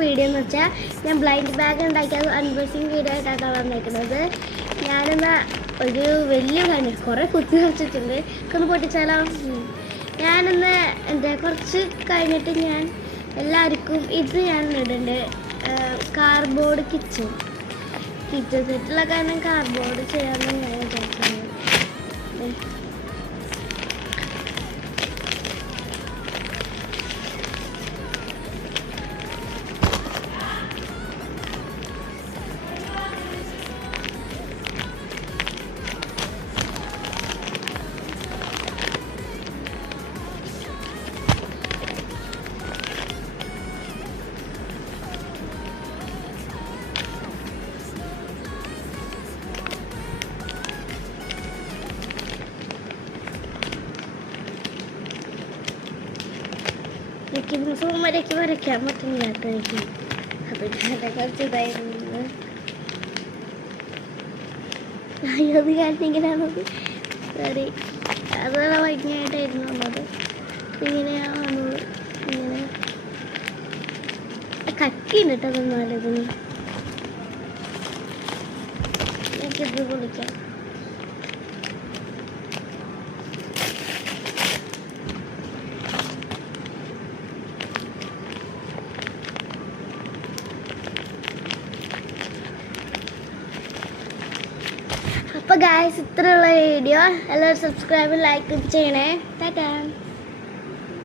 Video എന്ന് വെച്ചാൽ ഞാൻ ബ്ലൈൻഡ് ബാഗ് ഉണ്ടാക്കിയത് അൺബോക്സിങ് വീഡിയോ ആയിട്ടാണ് വന്നേക്കുന്നത്. ഞാനെന്നാ ഒരു വലിയ കാര്യം കുറേ കുത്തി നിറച്ചിട്ടുണ്ട്, ഒന്ന് പൊട്ടിച്ചാലോ. ഞാനിന്ന് കുറച്ച് കഴിഞ്ഞിട്ട് ഞാൻ എല്ലാവർക്കും ഇത് ഞാൻ ഇടുന്നുണ്ട്, കാർഡ്ബോർഡ് കിച്ചൺ സെറ്റുള്ള കാരണം കാർഡ്ബോർഡ് ചെയ്യാമെന്ന് ഞാൻ വിചാരിക്കുന്നത്. എനിക്ക് ദിവസവും വരയ്ക്കാൻ പറ്റുന്നില്ല എനിക്ക്. അപ്പം ഞാനൊക്കെ കുറച്ച് ഇതായിരുന്നു. അത് കാണിങ്ങനെയാണത്. സോറി, അതുപോലെ ഭംഗിയായിട്ടായിരുന്നു വന്നത്. ഇങ്ങനെയാണ് വന്നത്. ഇങ്ങനെ കട്ടിയുണ്ട് കേട്ടോ. അതൊന്നും ഇതിന് എനിക്കിത് പൊളിക്കാം. അപ്പോൾ ഗായ്സ്, ഇത്രയുള്ള വീഡിയോ എല്ലാവരും സബ്സ്ക്രൈബ് ലൈക്ക് ചെയ്യണേ. ടാറ്റാ.